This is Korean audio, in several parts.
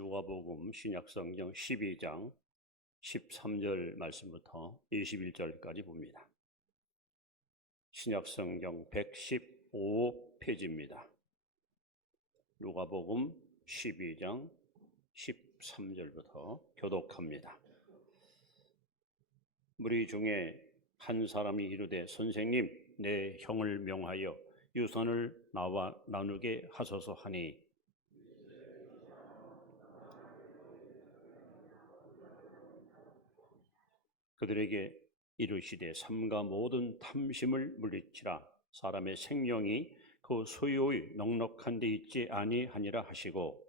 누가복음 신약성경 12장 13절 말씀부터 21절까지 봅니다. 신약성경 115페이지입니다. 누가복음 12장 13절부터 교독합니다. 무리 중에 한 사람이 이르되 선생님, 내 형을 명하여 유산을 나와 나누게 하소서 하니 그들에게 이르시되 삼가 모든 탐심을 물리치라. 사람의 생명이 그 소유의 넉넉한 데 있지 아니하니라 하시고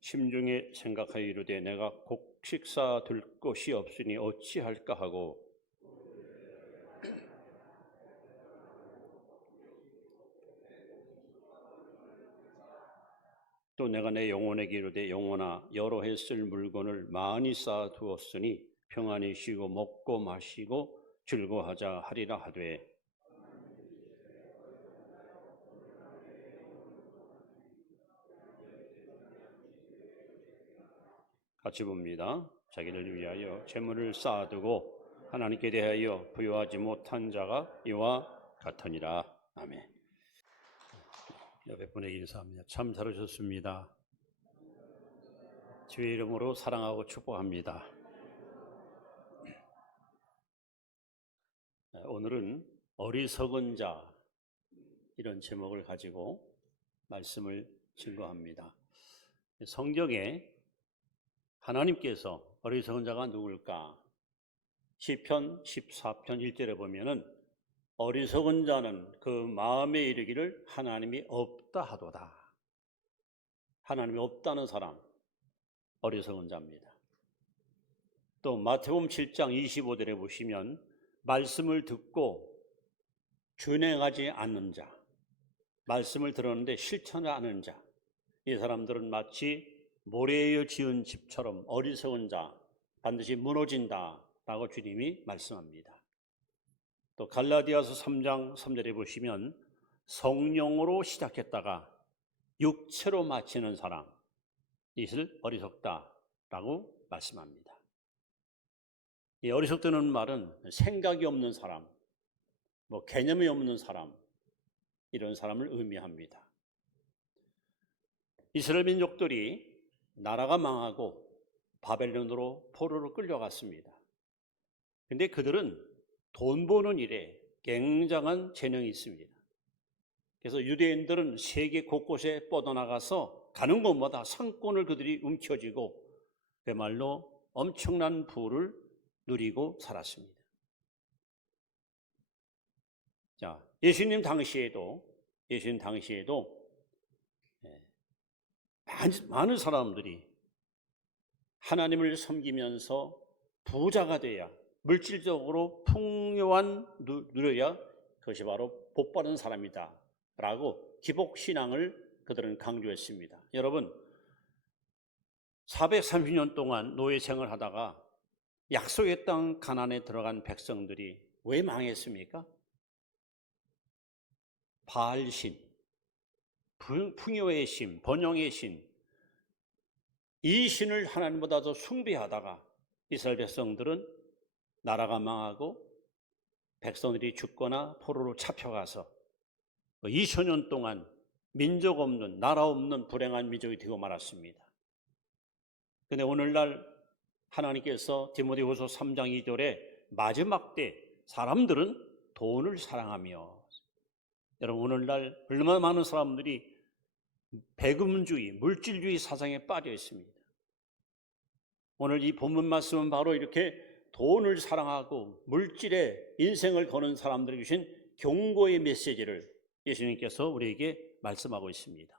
심중에 생각하여 이르되 내가 곡식사 들 것이 없으니 어찌할까 하고 또 내가 내 영혼에게 이르되 영혼아 여러 해 쓸 물건을 많이 쌓아 두었으니 평안히 쉬고 먹고 마시고 즐거워하자 하리라 하되 같이 봅니다. 자기를 위하여 재물을 쌓아두고 하나님께 대하여 부여하지 못한 자가 이와 같으니라. 아멘. 옆에 분에게 인사합니다. 참 잘 오셨습니다. 주의 이름으로 사랑하고 축복합니다. 오늘은 어리석은 자 이런 제목을 가지고 말씀을 증거합니다. 성경에 하나님께서 어리석은 자가 누굴까? 시편 14편 1절에 보면은 어리석은 자는 그 마음에 이르기를 하나님이 없다 하도다. 하나님이 없다는 사람 어리석은 자입니다. 또 마태복음 7장 25절에 보시면 말씀을 듣고 준행하지 않는 자, 말씀을 들었는데 실천을 안 하는 자, 이 사람들은 마치 모래에 지은 집처럼 어리석은 자, 반드시 무너진다라고 주님이 말씀합니다. 또 갈라디아서 3장 3절에 보시면 성령으로 시작했다가 육체로 마치는 사람, 이것을 어리석다라고 말씀합니다. 이 어리석다는 말은 생각이 없는 사람, 개념이 없는 사람, 이런 사람을 의미합니다. 이스라엘 민족들이 나라가 망하고 바벨론으로 포로로 끌려갔습니다. 그런데 그들은 돈 버는 일에 굉장한 재능이 있습니다. 그래서 유대인들은 세계 곳곳에 뻗어나가서 가는 곳마다 상권을 그들이 움켜쥐고 그야말로 엄청난 부를 누리고 살았습니다. 자, 예수님 당시에도 많은 사람들이 하나님을 섬기면서 부자가 돼야 물질적으로 풍요한 누려야 그것이 바로 복받은 사람이다 라고 기복신앙을 그들은 강조했습니다. 여러분 430년 동안 노예 생활을 하다가 약속의 땅 가나안에 들어간 백성들이 왜 망했습니까? 바알신, 풍요의 신, 번영의 신, 이 신을 하나님보다 더 숭배하다가 이스라엘 백성들은 나라가 망하고 백성들이 죽거나 포로로 잡혀가서 2000년 동안 민족 없는, 나라 없는 불행한 민족이 되고 말았습니다. 그런데 오늘날 하나님께서 디모데후서 3장 2절에 마지막 때 사람들은 돈을 사랑하며, 여러분 오늘날 얼마나 많은 사람들이 배금주의, 물질주의 사상에 빠져 있습니다. 오늘 이 본문 말씀은 바로 이렇게 돈을 사랑하고 물질에 인생을 거는 사람들에게 주신 경고의 메시지를 예수님께서 우리에게 말씀하고 있습니다.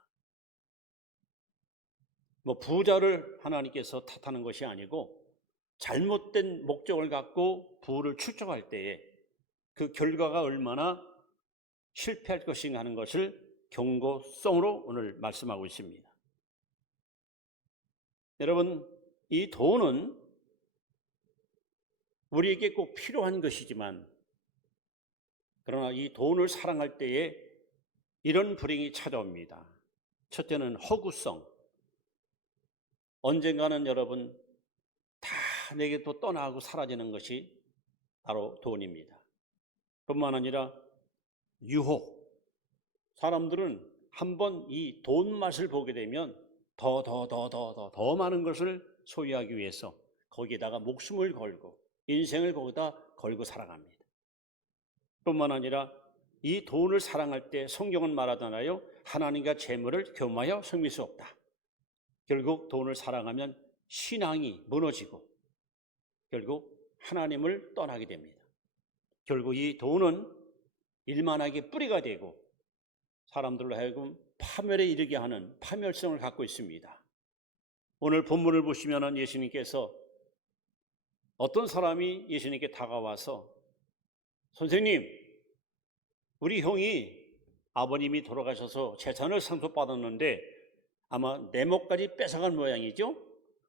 부자를 하나님께서 탓하는 것이 아니고 잘못된 목적을 갖고 부를 축적할 때에 그 결과가 얼마나 실패할 것인가 하는 것을 경고성으로 오늘 말씀하고 있습니다. 여러분, 이 돈은 우리에게 꼭 필요한 것이지만 그러나 이 돈을 사랑할 때에 이런 불행이 찾아옵니다. 첫째는 허구성. 언젠가는 여러분 다 내게 또 떠나고 사라지는 것이 바로 돈입니다. 뿐만 아니라 유혹. 사람들은 한번 이 돈 맛을 보게 되면 더 많은 것을 소유하기 위해서 거기에다가 목숨을 걸고 인생을 거기다 걸고 살아갑니다. 뿐만 아니라 이 돈을 사랑할 때 성경은 말하잖아요. 하나님과 재물을 겸하여 섬길 수 없다. 결국 돈을 사랑하면 신앙이 무너지고 결국 하나님을 떠나게 됩니다. 결국 이 돈은 일만하게 뿌리가 되고 사람들로 하여금 파멸에 이르게 하는 파멸성을 갖고 있습니다. 오늘 본문을 보시면 예수님께서 어떤 사람이 예수님께 다가와서 선생님, 우리 형이 아버님이 돌아가셔서 재산을 상속받았는데 아마 내 몫까지 뺏어간 모양이죠.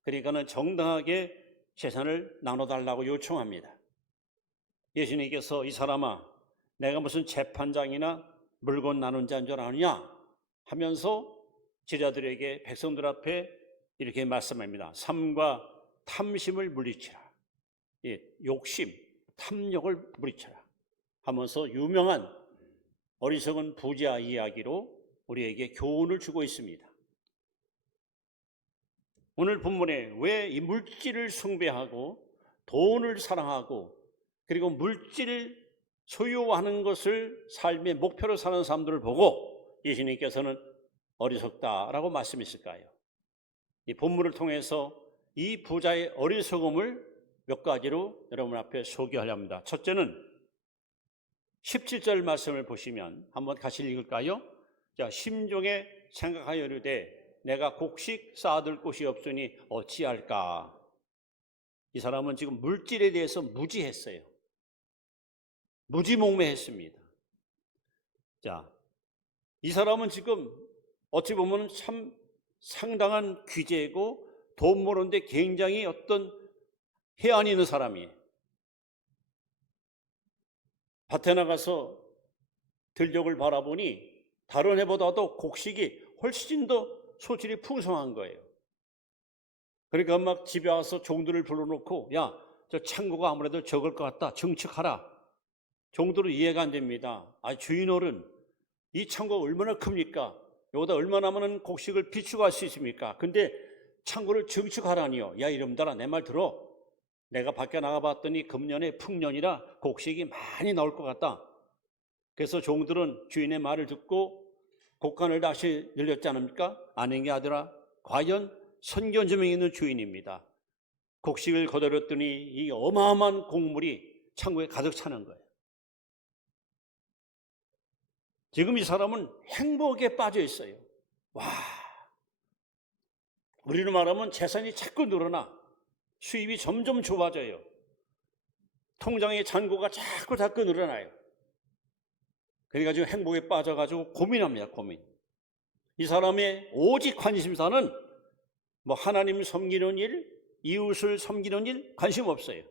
그러니까는 정당하게 재산을 나눠달라고 요청합니다. 예수님께서 이 사람아, 내가 무슨 재판장이나 물건 나눈 자인 줄 아느냐 하면서 제자들에게 백성들 앞에 이렇게 말씀합니다. 삼과 탐심을 물리치라. 욕심, 탐욕을 물리치라 하면서 유명한 어리석은 부자 이야기로 우리에게 교훈을 주고 있습니다. 오늘 본문에 왜 이 물질을 숭배하고 돈을 사랑하고 그리고 물질을 소유하는 것을 삶의 목표로 사는 사람들을 보고 예수님께서는 어리석다라고 말씀했을까요? 이 본문을 통해서 이 부자의 어리석음을 몇 가지로 여러분 앞에 소개하려 합니다. 첫째는 17절 말씀을 보시면 한번 같이 읽을까요? 자, 심중에 생각하여 이르되 내가 곡식 쌓아둘 곳이 없으니 어찌할까? 이 사람은 지금 물질에 대해서 무지했어요. 무지몽매했습니다. 자, 이 사람은 지금 어찌 보면 참 상당한 귀재고 돈 모르는데 굉장히 어떤 해안이 있는 사람이에요. 밭에 나가서 들녘을 바라보니 다른 해보다도 곡식이 훨씬 더 소질이 풍성한 거예요. 그러니까 막 집에 와서 종들을 불러놓고 야, 저 창고가 아무래도 적을 것 같다. 증축하라. 종들은 이해가 안 됩니다. 아, 주인 어른, 이 창고가 얼마나 큽니까? 여기다 얼마나 많은 곡식을 비축할 수 있습니까? 근데 창고를 증축하라니요. 야, 이놈들아, 내 말 들어. 내가 밖에 나가봤더니 금년에 풍년이라 곡식이 많이 나올 것 같다. 그래서 종들은 주인의 말을 듣고 곡간을 다시 늘렸지 않습니까? 아닌 게 아니라 과연 선견지명이 있는 주인입니다. 곡식을 거들었더니 이 어마어마한 곡물이 창고에 가득 차는 거예요. 지금 이 사람은 행복에 빠져 있어요. 와, 우리로 말하면 재산이 자꾸 늘어나 수입이 점점 좁아져요. 통장의 잔고가 자꾸 늘어나요. 그러니까 지금 행복에 빠져가지고 고민합니다. 고민. 이 사람의 오직 관심사는 뭐 하나님 섬기는 일, 이웃을 섬기는 일 관심 없어요.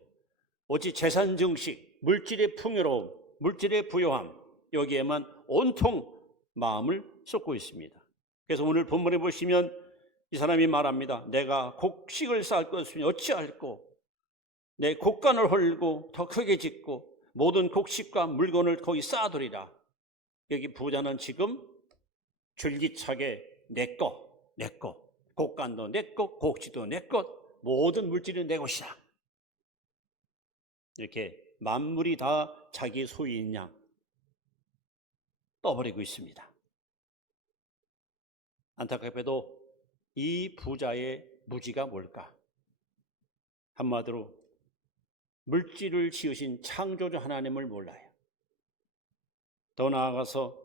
오직 재산 증식, 물질의 풍요로움, 물질의 부요함 여기에만 온통 마음을 쏟고 있습니다. 그래서 오늘 본문에 보시면 이 사람이 말합니다. 내가 곡식을 쌓을 것이니 어찌할꼬? 내 곡간을 헐고 더 크게 짓고 모든 곡식과 물건을 거기 쌓아두리라. 여기 부자는 지금 줄기차게 내 것, 곡간도 내 것, 곡식도 내 것, 모든 물질은 내 것이다. 이렇게 만물이 다 자기 소유인 양 떠버리고 있습니다. 안타깝게도 이 부자의 무지가 뭘까? 한마디로 물질을 지으신 창조주 하나님을 몰라요. 더 나아가서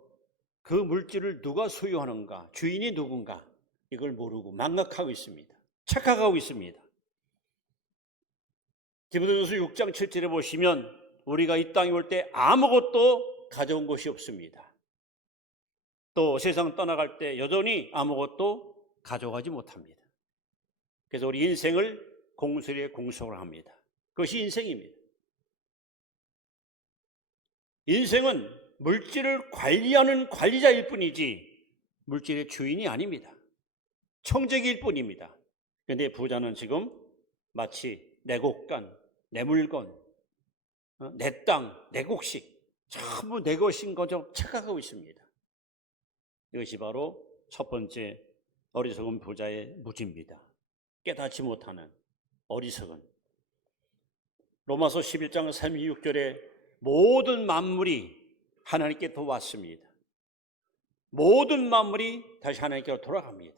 그 물질을 누가 소유하는가, 주인이 누군가 이걸 모르고 망각하고 있습니다. 착각하고 있습니다. 디모데전서 6장 7절에 보시면 우리가 이 땅에 올 때 아무것도 가져온 것이 없습니다. 또 세상 떠나갈 때 여전히 아무것도 가져가지 못합니다. 그래서 우리 인생을 공수리에 공석을 합니다. 그것이 인생입니다. 인생은 물질을 관리하는 관리자일 뿐이지 물질의 주인이 아닙니다. 청지기일 뿐입니다. 그런데 부자는 지금 마치 내 곳간, 내 물건, 내 땅, 내 곡식 전부 내 것인 것처럼 착각하고 있습니다. 이것이 바로 첫 번째 어리석은 부자의 무지입니다. 깨닫지 못하는 어리석은. 로마서 11장 36절에 모든 만물이 하나님께로 왔습니다. 모든 만물이 다시 하나님께로 돌아갑니다.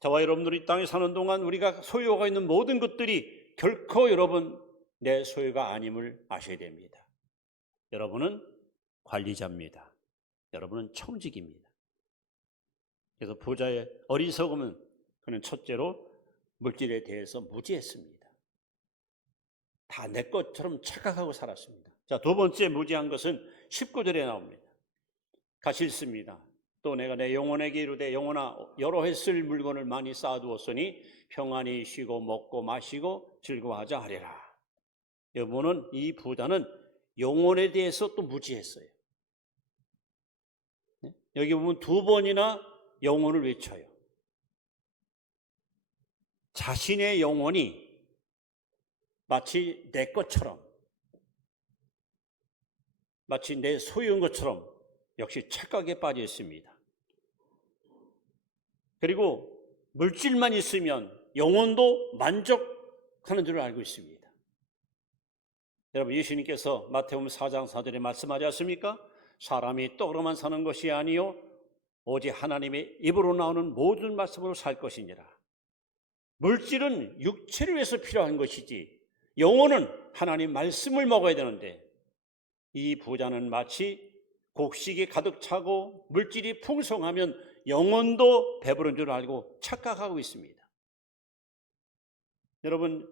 저와 여러분들이 이 땅에 사는 동안 우리가 소유하고 있는 모든 것들이 결코 여러분 내 소유가 아님을 아셔야 됩니다. 여러분은 관리자입니다. 여러분은 청직입니다. 그래서 부자의 어리석음은 그는 첫째로 물질에 대해서 무지했습니다. 다 내 것처럼 착각하고 살았습니다. 자, 두 번째 무지한 것은 19절에 나옵니다. 같이 읽습니다. 또 내가 내 영혼에게 이르되 영혼아 여러 해 쓸 물건을 많이 쌓아두었으니 평안히 쉬고 먹고 마시고 즐거워하자 하리라. 여러분은 이 부자는 영혼에 대해서 또 무지했어요. 여기 보면 두 번이나 영혼을 외쳐요. 자신의 영혼이 마치 내 것처럼, 마치 내 소유인 것처럼 역시 착각에 빠져 있습니다. 그리고 물질만 있으면 영혼도 만족하는 줄 알고 있습니다. 여러분, 예수님께서 마태복음 4장 4절에 말씀하지 않습니까? 사람이 떡으로만 사는 것이 아니요 오직 하나님의 입으로 나오는 모든 말씀으로 살 것이니라. 물질은 육체를 위해서 필요한 것이지 영혼은 하나님 말씀을 먹어야 되는데 이 부자는 마치 곡식이 가득 차고 물질이 풍성하면 영혼도 배부른 줄 알고 착각하고 있습니다. 여러분,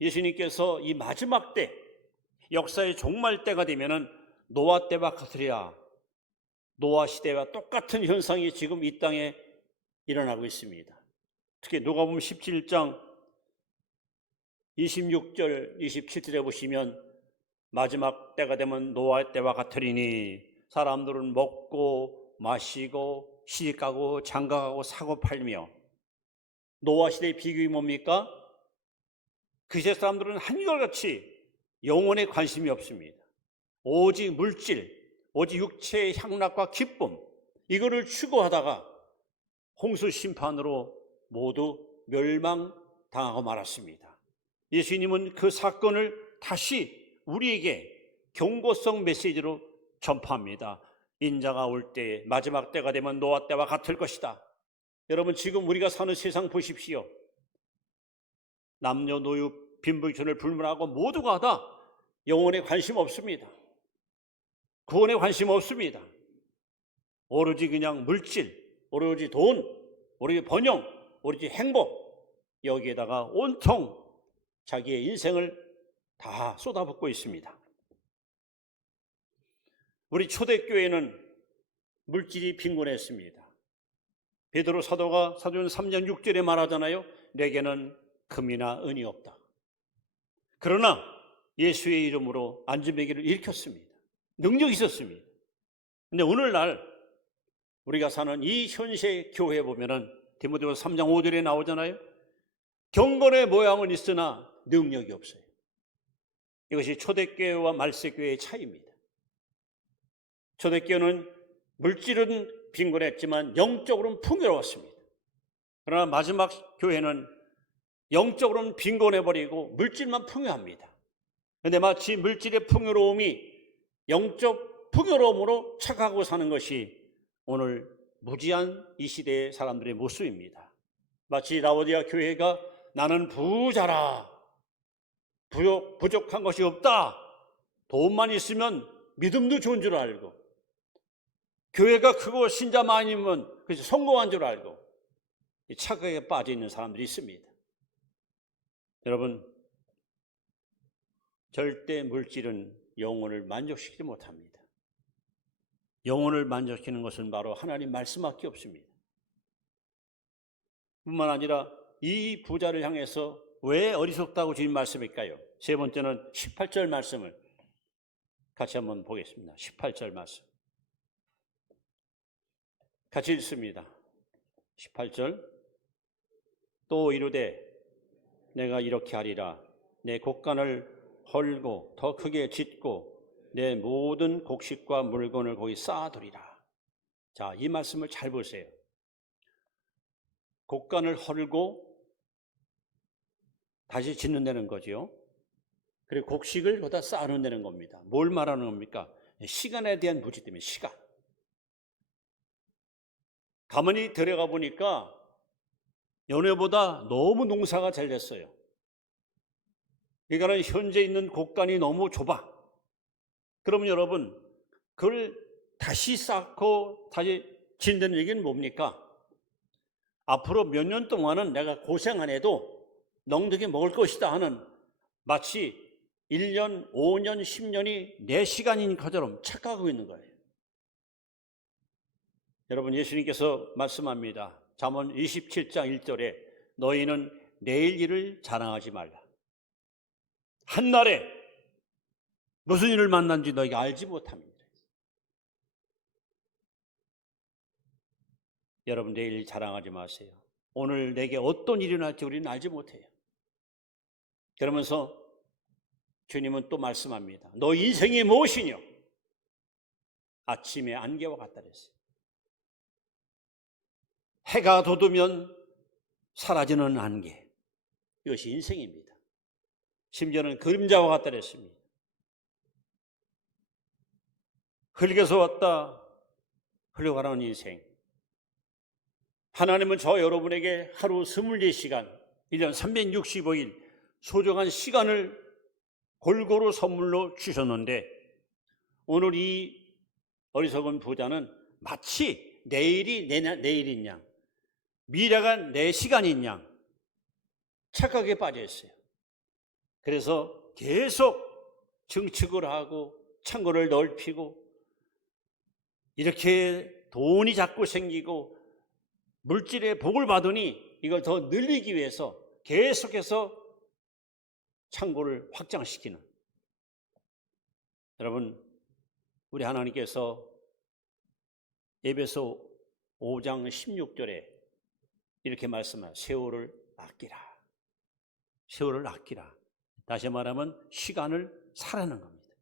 예수님께서 이 마지막 때, 역사의 종말 때가 되면은 노아 때와 같으리라. 노아 시대와 똑같은 현상이 지금 이 땅에 일어나고 있습니다. 특히 누가복음 17장 26절, 27절에 보시면 마지막 때가 되면 노아 때와 같으리니 사람들은 먹고 마시고 시집가고 장가가고 사고 팔며. 노아 시대의 비극이 뭡니까? 그 시대 사람들은 한결같이 영혼에 관심이 없습니다. 오직 물질, 오직 육체의 향락과 기쁨, 이거를 추구하다가 홍수 심판으로 모두 멸망당하고 말았습니다. 예수님은 그 사건을 다시 우리에게 경고성 메시지로 전파합니다. 인자가 올 때, 마지막 때가 되면 노아 때와 같을 것이다. 여러분, 지금 우리가 사는 세상 보십시오. 남녀노유 빈부귀천을 불문하고 모두가 다 영혼에 관심 없습니다. 구원에 관심 없습니다. 오로지 그냥 물질, 오로지 돈, 오로지 번영, 오로지 행복, 여기에다가 온통 자기의 인생을 다 쏟아붓고 있습니다. 우리 초대교회는 물질이 빈곤했습니다. 베드로 사도가 사도전 3장 6절에 말하잖아요. 내게는 금이나 은이 없다. 그러나 예수의 이름으로 안전베개를 일으켰습니다. 능력이 있었습니다. 그런데 오늘날 우리가 사는 이 현세 교회에 보면은 디모데후서 3장 5절에 나오잖아요. 경건의 모양은 있으나 능력이 없어요. 이것이 초대교회와 말세교회의 차이입니다. 초대교회는 물질은 빈곤했지만 영적으로는 풍요로웠습니다. 그러나 마지막 교회는 영적으로는 빈곤해버리고 물질만 풍요합니다. 그런데 마치 물질의 풍요로움이 영적 풍요로움으로 착각하고 사는 것이 오늘 무지한 이 시대의 사람들의 모습입니다. 마치 라오디아 교회가 나는 부자라, 부족한 것이 없다, 돈만 있으면 믿음도 좋은 줄 알고, 교회가 크고 신자 많으면 그래서 성공한 줄 알고 착각에 빠져 있는 사람들이 있습니다. 여러분, 절대 물질은 영혼을 만족시키지 못합니다. 영혼을 만족시키는 것은 바로 하나님 말씀밖에 없습니다. 뿐만 아니라 이 부자를 향해서 왜 어리석다고 주님 말씀일까요? 세 번째는 18절 말씀을 같이 한번 보겠습니다. 18절 말씀. 같이 읽습니다. 18절. 또 이르되 내가 이렇게 하리라. 내 곡간을 헐고 더 크게 짓고 내 모든 곡식과 물건을 거기 쌓아두리라. 자, 이 말씀을 잘 보세요. 곡간을 헐고 다시 짓는다는 거죠. 그리고 곡식을 거기다 쌓아놓는다는 겁니다. 뭘 말하는 겁니까? 시간에 대한 무지 때문에 시간. 가만히 들어가 보니까 연애보다 너무 농사가 잘 됐어요. 그러니까 현재 있는 곡간이 너무 좁아. 그러면 여러분, 그걸 다시 쌓고 다시 짓는다는 얘기는 뭡니까? 앞으로 몇 년 동안은 내가 고생 안 해도 넉넉히 먹을 것이다 하는, 마치 1년, 5년, 10년이 내 시간인 것처럼 착각하고 있는 거예요. 여러분, 예수님께서 말씀합니다. 잠언 27장 1절에 너희는 내일 일을 자랑하지 말라. 한날에 무슨 일을 만난지 너희가 알지 못합니다. 여러분, 내일 자랑하지 마세요. 오늘 내게 어떤 일이 날지 우리는 알지 못해요. 그러면서 주님은 또 말씀합니다. 너 인생이 무엇이냐? 아침의 안개와 같다 그랬어요. 해가 돋으면 사라지는 안개. 이것이 인생입니다. 심지어는 그림자와 같다 그랬습니다. 흙에서 왔다 흘러가는 인생. 하나님은 저 여러분에게 하루 24시간, 1년 365일 소중한 시간을 골고루 선물로 주셨는데, 오늘 이 어리석은 부자는 마치 내일이 내일인 양, 미래가 내 시간인 양 착각에 빠져 있어요. 그래서 계속 증축을 하고 창고를 넓히고 이렇게 돈이 자꾸 생기고 물질의 복을 받으니 이걸 더 늘리기 위해서 계속해서 창고를 확장시키는. 여러분, 우리 하나님께서 에베소 5장 16절에 이렇게 말씀하세요. 세월을 아끼라. 세월을 아끼라. 다시 말하면 시간을 사라는 겁니다.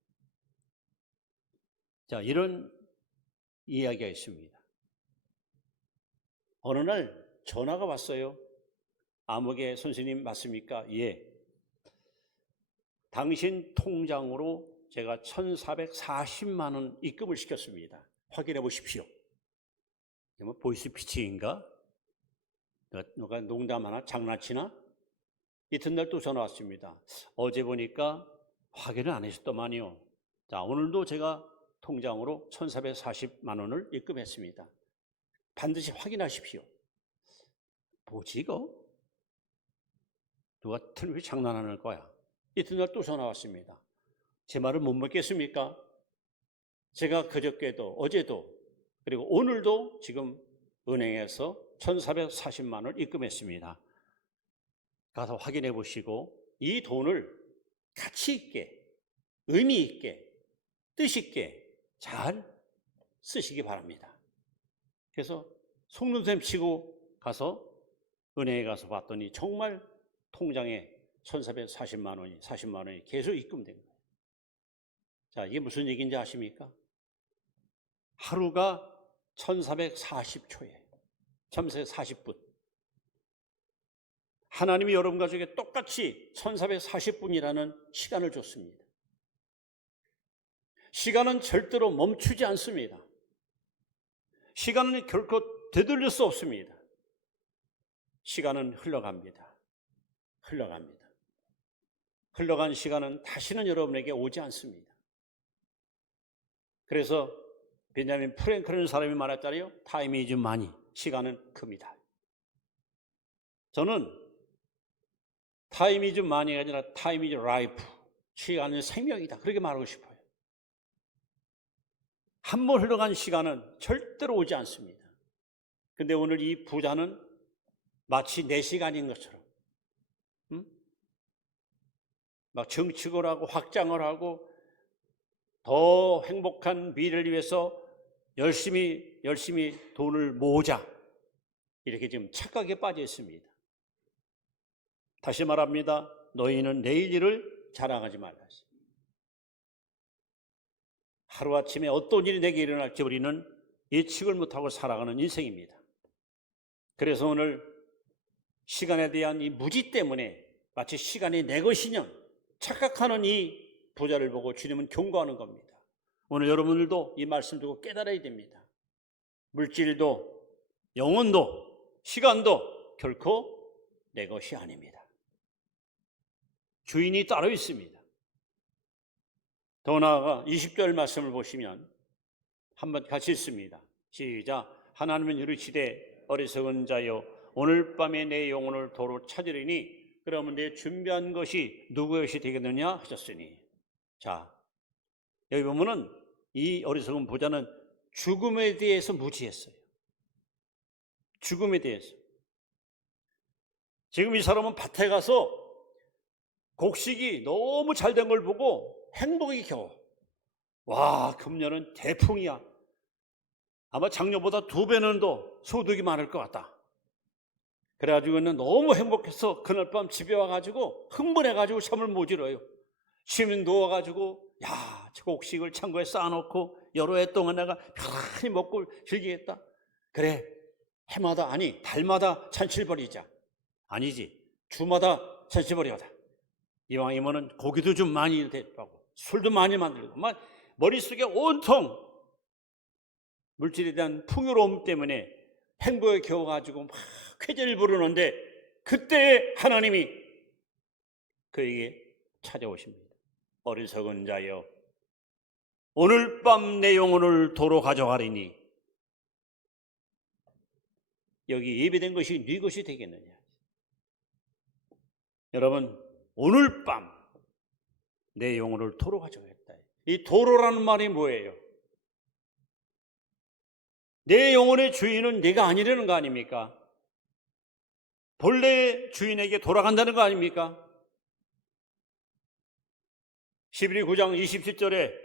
자, 이런 이야기가 있습니다. 어느 날 전화가 왔어요. 아무개 선생님 맞습니까? 예. 당신 통장으로 제가 1,440만 원 입금을 시켰습니다. 확인해 보십시오. 뭐 보이스피치인가? 누가 농담하나? 장난치나? 이튿날 또 전화 왔습니다. 어제 보니까 확인을 안 하셨더만요. 자, 오늘도 제가 통장으로 1,440만 원을 입금했습니다. 반드시 확인하십시오. 뭐지 이거? 누가 틀림없이 장난하는 거야. 이튿날 또 전화 왔습니다. 제 말을 못 믿겠습니까? 제가 그저께도 어제도 그리고 오늘도 지금 은행에서 1,440만 원을 입금했습니다. 가서 확인해 보시고 이 돈을 가치 있게, 의미 있게, 뜻 있게 잘 쓰시기 바랍니다. 그래서 속눈썹 치고 가서 은행에 가서 봤더니 정말 통장에 1,440만 원이, 40만 원이 계속 입금된 거예요. 자, 이게 무슨 얘기인지 아십니까? 하루가 1,440초예요. 1,440분. 하나님이 여러분 가족에게 똑같이 1,440분이라는 시간을 줬습니다. 시간은 절대로 멈추지 않습니다. 시간은 결코 되돌릴 수 없습니다. 시간은 흘러갑니다. 흘러갑니다. 흘러간 시간은 다시는 여러분에게 오지 않습니다. 그래서 베냐민 프랭클이라는 사람이 말했잖아요. Time is money. 시간은 큽니다. 저는 Time is money가 아니라 Time is life. 시간은 생명이다. 그렇게 말하고 싶어요. 한 번 흘러간 시간은 절대로 오지 않습니다. 그런데 오늘 이 부자는 마치 내 시간인 것처럼 막 증축을 하고 확장을 하고 더 행복한 미래를 위해서 열심히 돈을 모으자, 이렇게 지금 착각에 빠져 있습니다. 다시 말합니다. 너희는 내일 일을 자랑하지 말라. 하루아침에 어떤 일이 내게 일어날지 우리는 예측을 못하고 살아가는 인생입니다. 그래서 오늘 시간에 대한 이 무지 때문에 마치 시간이 내 것이냐 착각하는 이 부자를 보고 주님은 경고하는 겁니다. 오늘 여러분들도 이 말씀 듣고 깨달아야 됩니다. 물질도 영혼도 시간도 결코 내 것이 아닙니다. 주인이 따로 있습니다. 더 나아가 20절 말씀을 보시면 한번 같이 읽습니다. 시작. 하나님은 이르시되 어리석은 자여 오늘 밤에 내 영혼을 도로 찾으리니 그러면 내 준비한 것이 누구의 것이 되겠느냐 하셨으니. 자, 여기 보면은 이 어리석은 부자는 죽음에 대해서 무지했어요. 죽음에 대해서. 지금 이 사람은 밭에 가서 곡식이 너무 잘 된 걸 보고 행복이 겨워. 와, 금년은 대풍이야. 아마 작년보다 2배는 더 소득이 많을 것 같다. 그래가지고는 너무 행복해서 그날 밤 집에 와가지고 흥분해가지고 잠을 못 이뤄요. 침이 누워가지고 야, 저 곡식을 창고에 쌓아놓고 여러 해 동안 내가 편안히 먹고 즐기겠다. 그래, 해마다 아니 달마다 잔치를 벌이자. 아니지, 주마다 잔치 벌이자. 이왕이면은 고기도 좀 많이 대하고 술도 많이 만들고 막 머릿속에 온통 물질에 대한 풍요로움 때문에 행복에 겨워가지고 막 쾌재를 부르는데 그때 하나님이 그에게 찾아오십니다. 어리석은 자여 오늘 밤 내 영혼을 도로 가져가리니. 여기 예배된 것이 네 것이 되겠느냐. 여러분, 오늘 밤 내 영혼을 도로 가져가겠다. 이 도로라는 말이 뭐예요? 내 영혼의 주인은 내가 아니라는 거 아닙니까? 본래 주인에게 돌아간다는 거 아닙니까? 11리 9장 27절에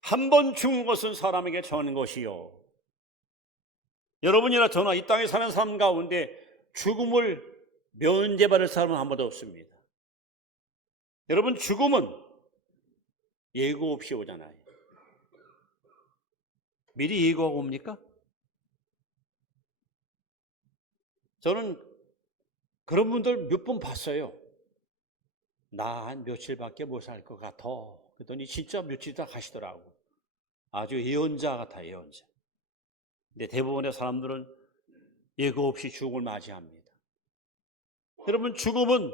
한 번 죽은 것은 사람에게 정하는 것이요. 여러분이나 저나 이 땅에 사는 사람 가운데 죽음을 면제받을 사람은 한 번도 없습니다. 여러분, 죽음은 예고 없이 오잖아요. 미리 예고하고 옵니까? 저는 그런 분들 몇 번 봤어요. 나 한 며칠밖에 못 살 것 같아. 그랬더니 진짜 며칠 있다 가시더라고. 아주 예언자 같아요, 예언자. 근데 대부분의 사람들은 예고 없이 죽음을 맞이합니다. 여러분, 죽음은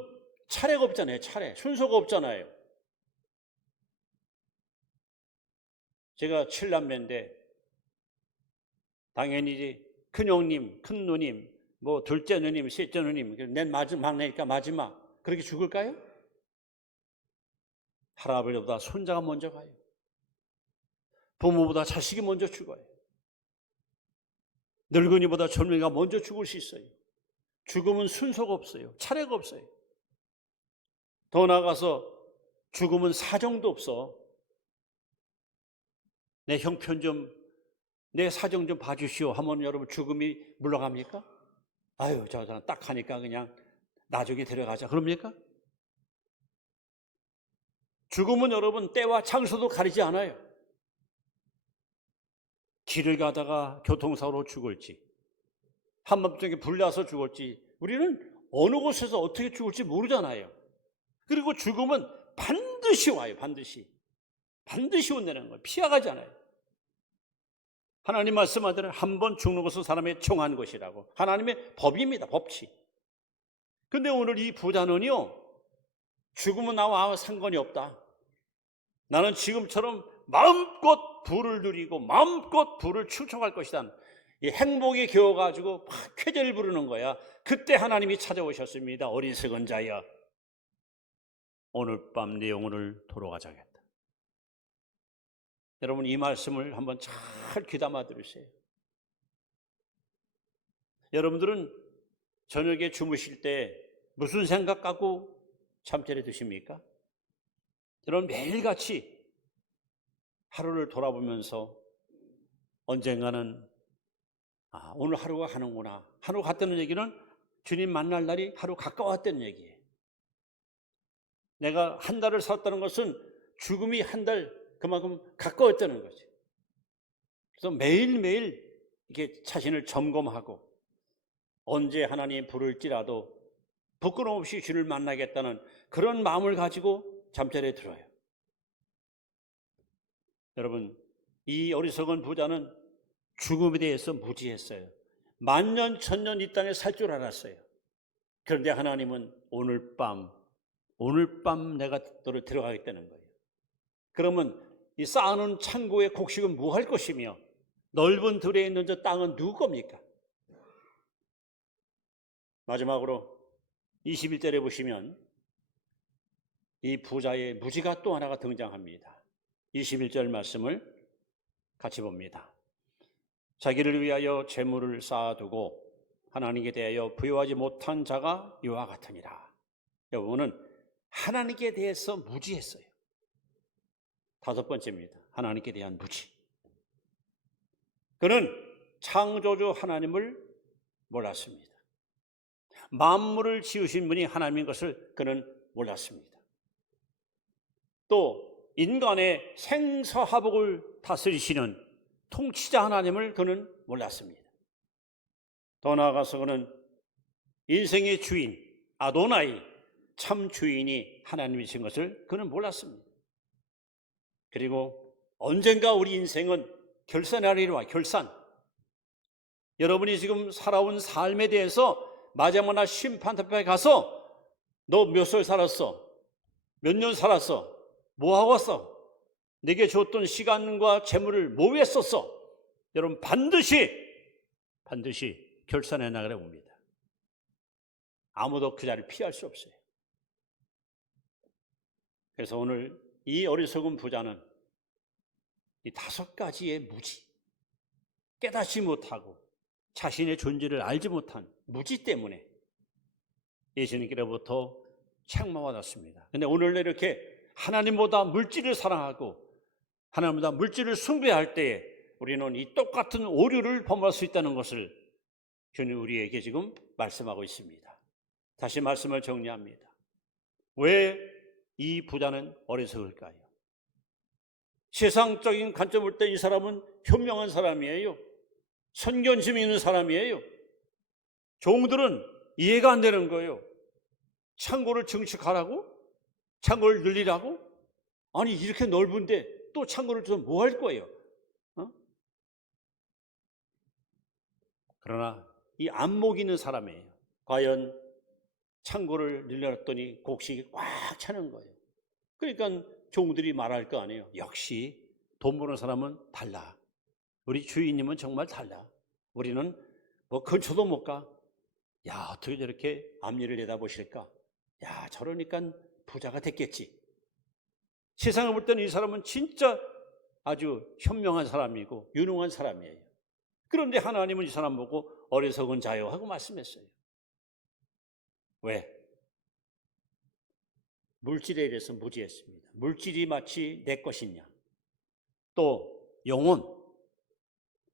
차례가 없잖아요. 차례, 순서가 없잖아요. 제가 7남매인데 당연히 큰형님, 큰누님, 뭐 둘째 누님, 셋째 누님, 내 막내니까 마지막 그렇게 죽을까요? 할아버지보다 손자가 먼저 가요. 부모보다 자식이 먼저 죽어요. 늙은이보다 젊은이가 먼저 죽을 수 있어요. 죽음은 순서가 없어요. 차례가 없어요. 더 나아가서 죽음은 사정도 없어. 내 형편 좀, 내 사정 좀 봐주시오 하면 여러분 죽음이 물러갑니까? 아유, 저 사람 딱 하니까 그냥 나중에 데려가자 그럽니까? 죽음은 여러분 때와 장소도 가리지 않아요. 길을 가다가 교통사고로 죽을지, 한밤중에 불나서 죽을지, 우리는 어느 곳에서 어떻게 죽을지 모르잖아요. 그리고 죽음은 반드시 와요. 반드시 온다는 걸 피해가지 않아요. 하나님 말씀하기를 한 번 죽는 것은 사람의 정한 것이라고. 하나님의 법입니다. 법칙. 근데 오늘 이 부자는요, 죽음은 나와 상관이 없다. 나는 지금처럼 마음껏 부를 누리고 마음껏 부를 충족할 것이다. 이 행복에 겨워가지고 막 쾌재를 부르는 거야. 그때 하나님이 찾아오셨습니다. 어리석은 자야, 오늘 밤 내 영혼을 도로 가져가겠다. 여러분, 이 말씀을 한번 잘 귀담아 들으세요. 여러분들은 저녁에 주무실 때 무슨 생각 갖고 잠자리에 드십니까? 여러분, 매일같이 하루를 돌아보면서 언젠가는 오늘 하루가 가는구나. 하루 갔다는 얘기는 주님 만날 날이 하루 가까웠다는 얘기예요. 내가 한 달을 살았다는 것은 죽음이 한 달 그만큼 가까웠다는 거죠. 그래서 매일매일 이렇게 자신을 점검하고 언제 하나님 부를지라도 부끄러움 없이 주를 만나겠다는 그런 마음을 가지고 잠자리에 들어요. 여러분, 이 어리석은 부자는 죽음에 대해서 무지했어요. 만년 천년 이 땅에 살 줄 알았어요. 그런데 하나님은 오늘 밤 내가 너를 들어가겠다는 거예요. 그러면 이 쌓아놓은 창고의 곡식은 뭐 할 것이며 넓은 들에 있는 저 땅은 누구 겁니까? 마지막으로 21절에 보시면 이 부자의 무지가 또 하나가 등장합니다. 21절 말씀을 같이 봅니다. 자기를 위하여 재물을 쌓아두고 하나님께 대하여 부여하지 못한 자가 이와 같으니라. 여러분은 하나님께 대해서 무지했어요. 다섯 번째입니다. 하나님께 대한 무지. 그는 창조주 하나님을 몰랐습니다. 만물을 지으신 분이 하나님인 것을 그는 몰랐습니다. 또 인간의 생사화복을 다스리시는 통치자 하나님을 그는 몰랐습니다. 더 나아가서 그는 인생의 주인 아도나이 참 주인이 하나님이신 것을 그는 몰랐습니다. 그리고 언젠가 우리 인생은 결산하리라. 결산. 여러분이 지금 살아온 삶에 대해서 마지막 날 심판대에 가서 너 몇 살 살았어? 몇 년 살았어? 뭐 하고 왔어? 내게 줬던 시간과 재물을 뭐 위해 썼어? 여러분 반드시 결산해 나가려 봅니다. 아무도 그 자리를 피할 수 없어요. 그래서 오늘 이 어리석은 부자는 이 다섯 가지의 무지, 깨닫지 못하고 자신의 존재를 알지 못한 무지 때문에 예수님께로부터 책망받았습니다. 그런데 오늘 이렇게 하나님보다 물질을 사랑하고 하나님보다 물질을 숭배할 때에 우리는 이 똑같은 오류를 범할 수 있다는 것을 주님 우리에게 지금 말씀하고 있습니다. 다시 말씀을 정리합니다. 왜 이 부자는 어리석을까요? 세상적인 관점을 볼 때 이 사람은 현명한 사람이에요. 선견심이 있는 사람이에요. 종들은 이해가 안 되는 거예요. 창고를 증축하라고? 창고를 늘리라고? 아니 이렇게 넓은데 또 창고를 좀 뭐 할 거예요? 그러나 이 안목 있는 사람이에요. 과연 창고를 늘려놨더니 곡식이 꽉 차는 거예요. 그러니까 종들이 말할 거 아니에요. 역시 돈 버는 사람은 달라. 우리 주인님은 정말 달라. 우리는 뭐 근처도 못 가. 야 어떻게 저렇게 앞일을 내다보실까? 야 저러니까 부자가 됐겠지. 세상을 볼 때는 이 사람은 진짜 아주 현명한 사람이고 유능한 사람이에요. 그런데 하나님은 이 사람 보고 어리석은 자요 하고 말씀했어요. 왜? 물질에 대해서 무지했습니다. 물질이 마치 내 것이냐. 또 영혼,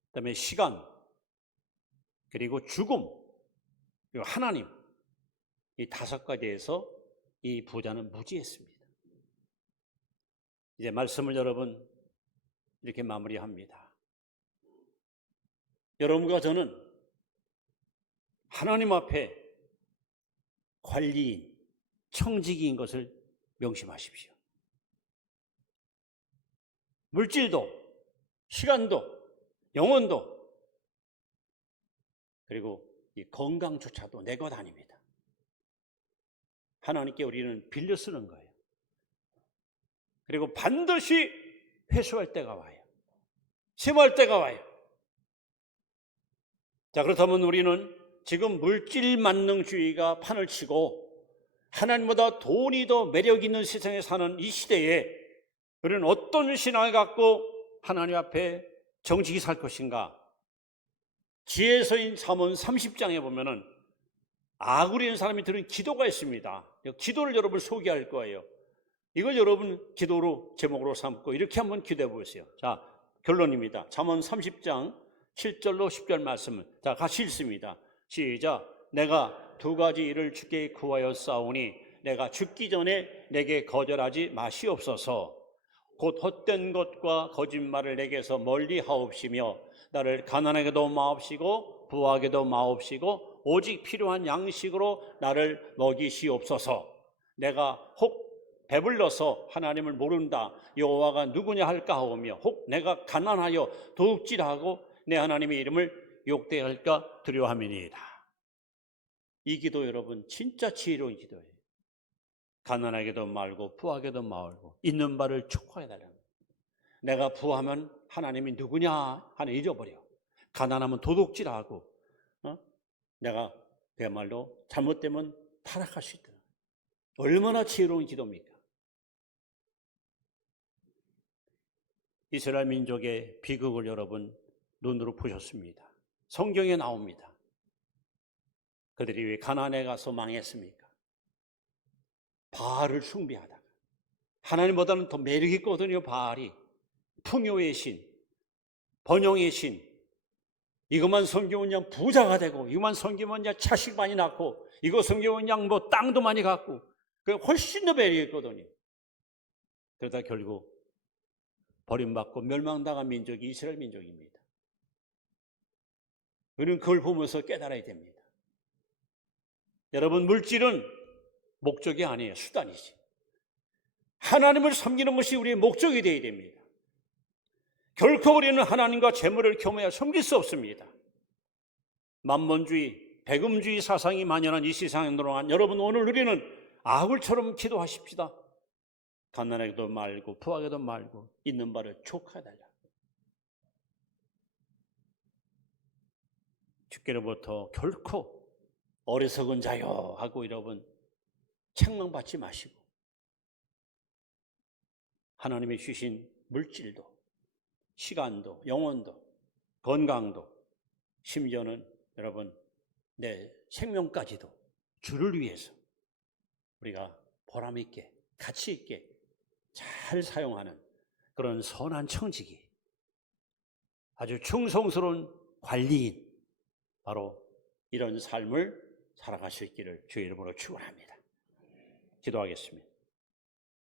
그다음에 시간, 그리고 죽음, 그리고 하나님, 이 다섯 가지에서 이 부자는 무지했습니다. 이제 말씀을 여러분 이렇게 마무리합니다. 여러분과 저는 하나님 앞에 관리인, 청지기인 것을 명심하십시오. 물질도, 시간도, 영혼도, 그리고 이 건강조차도 내 것 아닙니다. 하나님께 우리는 빌려 쓰는 거예요. 그리고 반드시 회수할 때가 와요. 심할 때가 와요. 자, 그렇다면 우리는 지금 물질 만능주의가 판을 치고 하나님보다 돈이 더 매력 있는 세상에 사는 이 시대에 우리는 어떤 신앙을 갖고 하나님 앞에 정직히 살 것인가? 지혜서인 잠언 30장에 보면은 아구리는 사람이 들은 기도가 있습니다. 기도를 여러분 소개할 거예요. 이걸 여러분 기도로 제목으로 삼고 이렇게 한번 기도해 보세요. 자, 결론입니다. 잠언 30장 7절로 10절 말씀을 자 같이 읽습니다. 시작. 내가 두 가지 일을 주께 구하여 싸우니 내가 죽기 전에 내게 거절하지 마시옵소서. 곧 헛된 것과 거짓말을 내게서 멀리 하옵시며 나를 가난하게도 마옵시고 부하게도 마옵시고 오직 필요한 양식으로 나를 먹이시옵소서. 내가 혹 배불러서 하나님을 모른다 여호와가 누구냐 할까 하오며 혹 내가 가난하여 도둑질하고 내 하나님의 이름을 욕되할까 두려워함이니이다. 이 기도 여러분 진짜 지혜로운 기도예요. 가난하게도 말고 부하게도 말고 있는 바를 축복해달라는 거예요. 내가 부하면 하나님이 누구냐 하나 잊어버려. 가난하면 도둑질하고 내가 그야말로 잘못되면 타락할 수 있다. 얼마나 지혜로운 기도입니까? 이스라엘 민족의 비극을 여러분 눈으로 보셨습니다. 성경에 나옵니다. 그들이 왜 가나안에 가서 망했습니까? 바알을 숭배하다가 하나님보다는 더 매력이 있거든요. 바알이 풍요의 신, 번영의 신. 이것만 섬기면 그냥 부자가 되고 이것만 섬기면 그냥 자식 많이 낳고 이거 섬기면 그냥 뭐 땅도 많이 갖고 그 훨씬 더 매력이 있거든요. 그러다 결국 버림받고 멸망당한 민족이 이스라엘 민족입니다. 우리는 그걸 보면서 깨달아야 됩니다. 여러분 물질은 목적이 아니에요. 수단이지. 하나님을 섬기는 것이 우리의 목적이 되어야 됩니다. 결코 우리는 하나님과 재물을 겸해야 섬길 수 없습니다. 만몬주의, 배금주의 사상이 만연한 이 세상에 들어간 여러분 오늘 우리는 아굴처럼 기도하십시다. 가난하게도 말고 부하게도 말고 있는 바를 족하달라. 주께로부터 결코 어리석은 자요 하고 여러분 책망받지 마시고 하나님이 주신 물질도 시간도 영혼도 건강도 심지어는 여러분 내 생명까지도 주를 위해서 우리가 보람 있게 가치 있게 잘 사용하는 그런 선한 청지기 아주 충성스러운 관리인 바로 이런 삶을 살아갈 수 있기를 주의 이름으로 축원합니다. 기도하겠습니다.